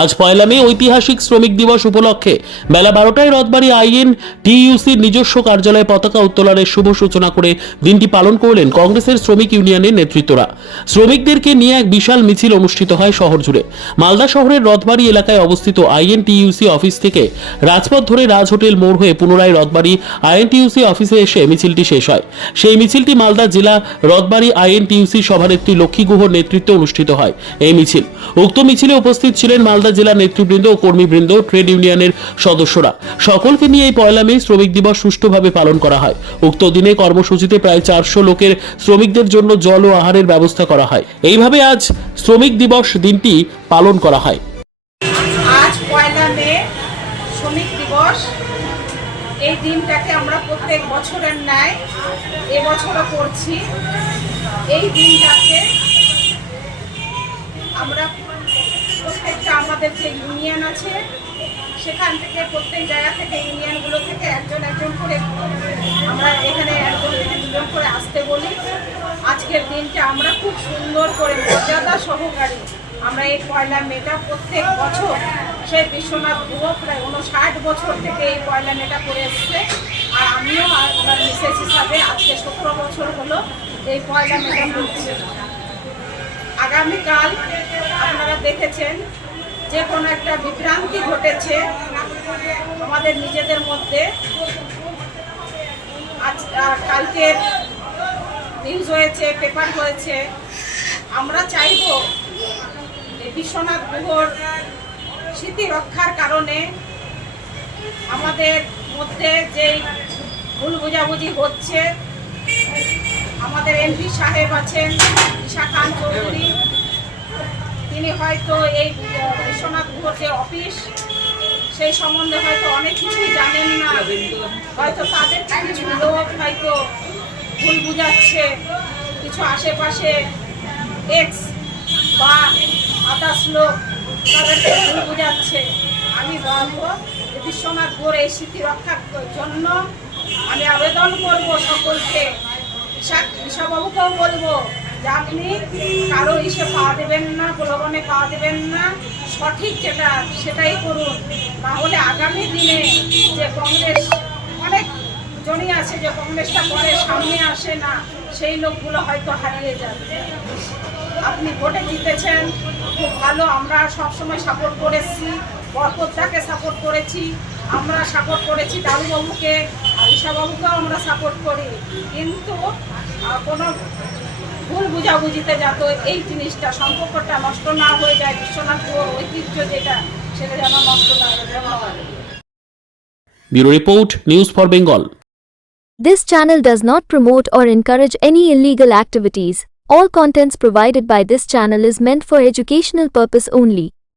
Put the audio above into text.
আজ পয়লা মে, ঐতিহাসিক শ্রমিক দিবস উপলক্ষে বেলা বারোটায় রথবাড়ি আইএন টিইউসির নিজস্ব কার্যালয়ে পতাকা উত্তোলনের শুভ সূচনা করে দিনটি পালন করলেন কংগ্রেসের শ্রমিক ইউনিয়নের নেতৃত্বরা। শ্রমিকদেরকে নিয়ে এক বিশাল মিছিল অনুষ্ঠিত হয় শহর জুড়ে। মালদা শহরের রথবাড়ি এলাকায় অবস্থিত আইএন টিইউসি অফিস থেকে রাজপথ ধরে রাজ হোটেল মোড় হয়ে পুনরায় রথবাড়ি আইএন আইএনটিইউসি অফিসে এসে মিছিলটি শেষ হয়। সেই মিছিলটি মালদা জেলা রথবাড়ি আইএন আইএনটিইউসি সভানেত্রী লক্ষ্মী গুহর নেতৃত্বে অনুষ্ঠিত হয়। এই মিছিল, উক্ত মিছিলে উপস্থিত ছিলেন মালদা জেলা নেতৃবৃন্দ ও কর্মীবৃন্দ, ট্রেড ইউনিয়নের সদস্যরা। সকলকে নিয়ে এই পয়লা মে শ্রমিক দিবস সুষ্ঠুভাবে পালন করা হয়। উক্ত দিনে কর্মসূচিতে প্রায় চারশো লোকের শ্রমিকদের জন্য জল ও আহারের ব্যবস্থা করা হয়। এইভাবে আজ শ্রমিক দিবস দিনটি পালন করা হয়। এই দিনটাকে আমরা প্রত্যেক বছরের ন্যায় এবছরও করছি। এই দিনটাকে আমরা আমাদের যে ইউনিয়ন আছে, সেখান থেকে প্রত্যেক জায়গা থেকে ইউনিয়নগুলো থেকে একজন একজন করে আমরা এখানে একজন থেকে দুজন করে আসতে বলি। আজকের দিনটা আমরা খুব সুন্দর করে মর্যাদা সহকারে আমরা এই পয়লা মেটা প্রত্যেক বছর, সে বিশ্বনাথ গুহ প্রায় উনষাট বছর থেকে এই পয়লা মেটা করে এসছে। আর আমিও আমার মিসেস হিসাবে আজকে সতেরো বছর হলো এই পয়লা মেটা করছি। আগামীকাল আপনারা দেখেছেন যে কোনো একটা বিভ্রান্তি ঘটেছে আমাদের নিজেদের মধ্যে, আজ কালকে নিউজ হয়েছে পেপার হয়েছে। আমরা চাইব যে বিশ্বনাথ গুহর স্মৃতি রক্ষার কারণে আমাদের মধ্যে যেই ভুল বোঝাবুঝি হচ্ছে, আমাদের এমপি সাহেব আছেন, ঈশা খান চৌধুরী তিনি হয়তো এই বিশ্বনাথ গুহর যে অফিস, সেই সম্বন্ধে হয়তো অনেক কিছুই জানেন না। হয়তো তাদের কিছু লোক হয়তো ভুল বুঝাচ্ছে, কিছু আশেপাশে এক্স বা আদার্স লোক তাদেরকে ভুল বুঝাচ্ছে। আমি বলব যে বিশ্বনাথ গুহর এই স্মৃতি রক্ষার জন্য আমি আবেদন করব সকলকে, ঈশা ঈশাবাবুকেও বলব আপনি কারও ইসে পাওয়া দেবেন না, প্রলোভনে পাওয়া দেবেন না। সঠিক যেটা, সেটাই করুন। না হলে আগামী দিনে যে কংগ্রেস, অনেক জনই আছে যে কংগ্রেসটা করে, সামনে আসে না, সেই লোকগুলো হয়তো হারিয়ে যাবে। আপনি ভোটে জিতেছেন, খুব ভালো। আমরা সবসময় সাপোর্ট করেছি বরপতদাকে সাপোর্ট করেছি, আমরা সাপোর্ট করেছি দারুবাবুকে আর ঈশাবাবুকেও আমরা সাপোর্ট করি কিন্তু কোনো ভুল বুঝাবুঝিতে যাতে এই জিনিসটা সম্পর্কটা নষ্ট না হয়ে যায় বিশ্বনাথ গুহর ঐতিহ্য যেটা সেটা যেন নষ্ট না হয়ে যায় ধন্যবাদ bureau report news for Bengal This channel does not promote or encourage any illegal activities. All contents provided by this channel is meant for educational purpose only.